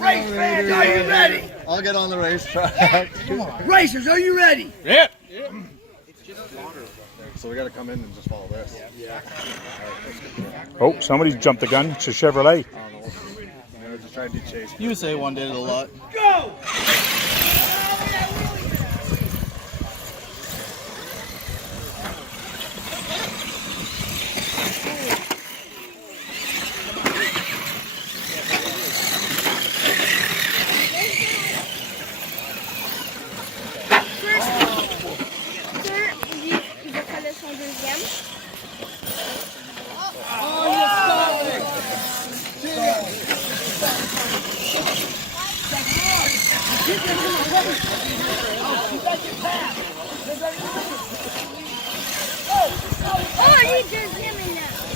Race fans, are you ready? I'll get on the racetrack. Come on. Racers, are you ready? Yeah. So we got to come in and just follow this. Oh, somebody's jumped the gun. It's a Chevrolet. I'm going to just try to do chase. USA one did it a lot. Go!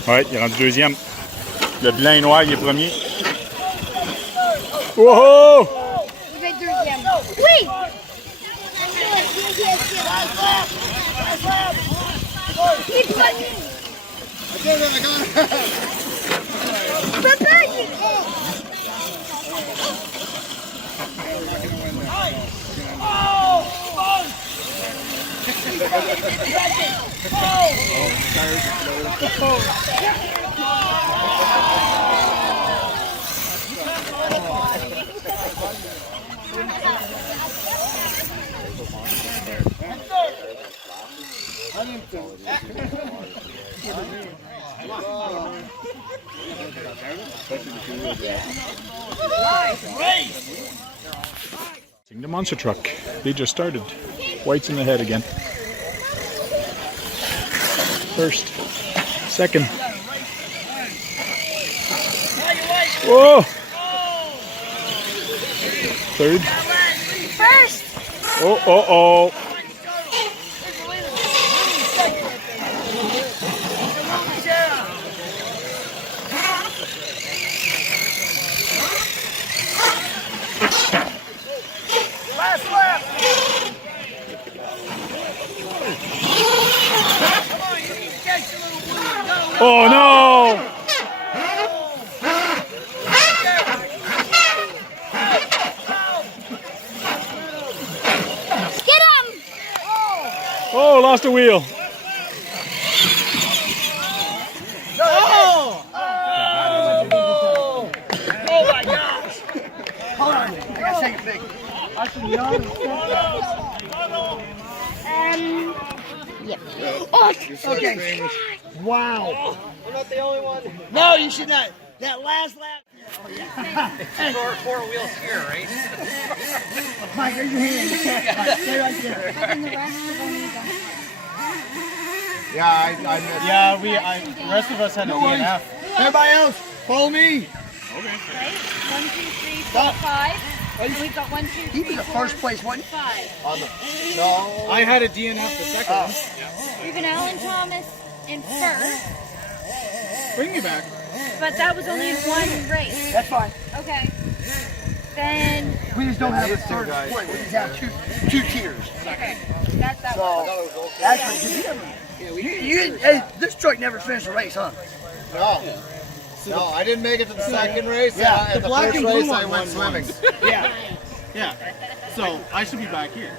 Ouais, il est rendu deuxième. Le blanc et noir, il est premier. Wow! Il va être deuxième. Oui! Il est premier. Papa, il est... The MonsterTruck. They just started. White's in the head again. First. Second. Whoa! Third. First! Oh, oh, oh. Last lap! Come on, you need to catch your little wheel and go. Oh no! Get him! Oh, lost a wheel. Oh! Oh my gosh! Hold on, I gotta take a picture. Yep. Oh, Okay. Wow. We're not the only one. No, you should not. That last lap. Four wheels here, right? Mike, raise your hand. Stay right there. and the rest of them don't. Yeah, I missed. Yeah, the rest of us had a DNF. Everybody else, follow me. Right? 1, 2, 3, 4, 5. And we've got 1, 2, 3, He was the 4, first place, wasn't he? 5. On the, no. I had a DNF the second one. We've got Alan Thomas in first, Bring me back. but that was only in one race. That's fine. Okay. Then, We just don't have a third split. We just have two tiers. okay, that's that So, one. actually, hey, this truck never finished the race, huh? No. No, I didn't make it to the second race. Yeah, At the black first and blue race, I one went won swimming. Yeah. Yeah. So I should be back here.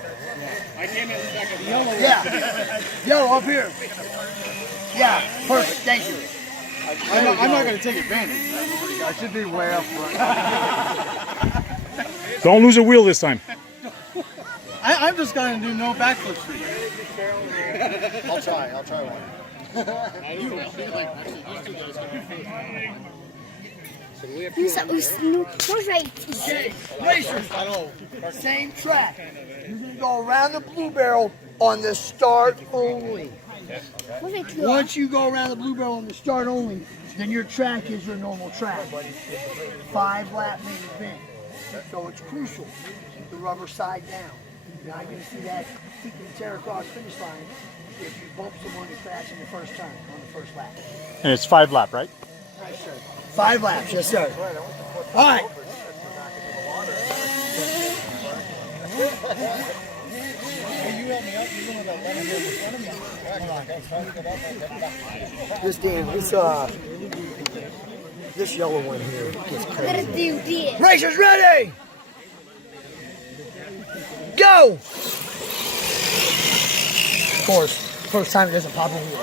I came in second. Yeah. Yo, up here. Yeah, perfect. Thank you. I'm not going to take advantage. I should be way up front. Don't lose a wheel this time. I'm just going to do no backflips for you. I'll try one. Okay, racers, same track. You're going to go around the blue barrel on the start only. Once you go around the blue barrel on the start only, then your track is your normal track. 5-lap main event. So it's crucial. Keep the rubber side down. You're not going to see that Tekin Terracross finish line if you bump someone you crash in the first turn on the first lap. And it's 5 lap, right? Right, sir. 5 laps, yes, sir. All right. This damn, this yellow one here gets crazy. Racers ready! Go! Of course, first time it doesn't pop in here.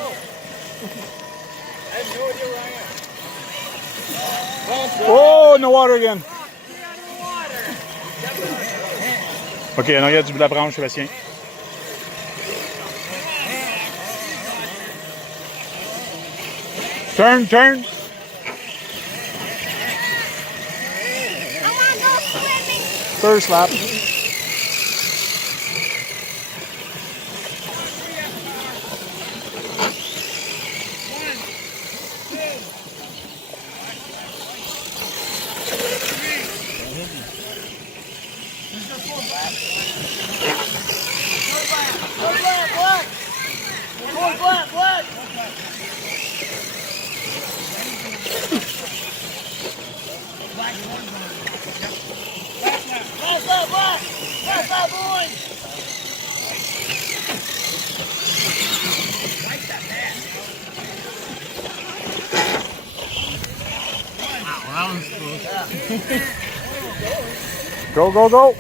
Oh, in the water again. OK, en arrière de la branche, Sébastien. Turn, turn. First lap. Go, go, go.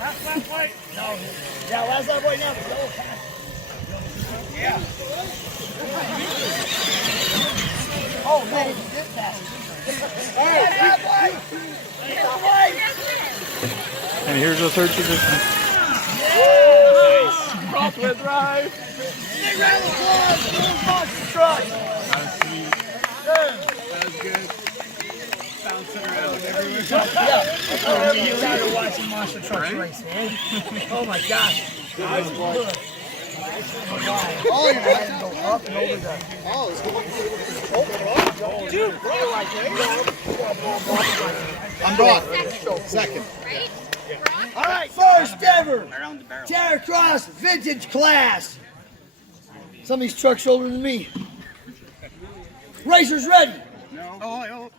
Yeah, last lap right now. Yeah. Oh, man, it's this fast. And here's the third position. Crosswind drive. Big round of applause for MonsterTruck. That was sweet. That was good. Bouncing around everywhere. Yeah, I'm tired of watching MonsterTruck race, man. Oh my gosh. That was good. Oh, you're right. Go up and over the. Oh, it's going. Dude, I'm gone. Second. Right? All right, first ever Terracross vintage class. Some of these trucks older than me. Racers ready. No. Oh,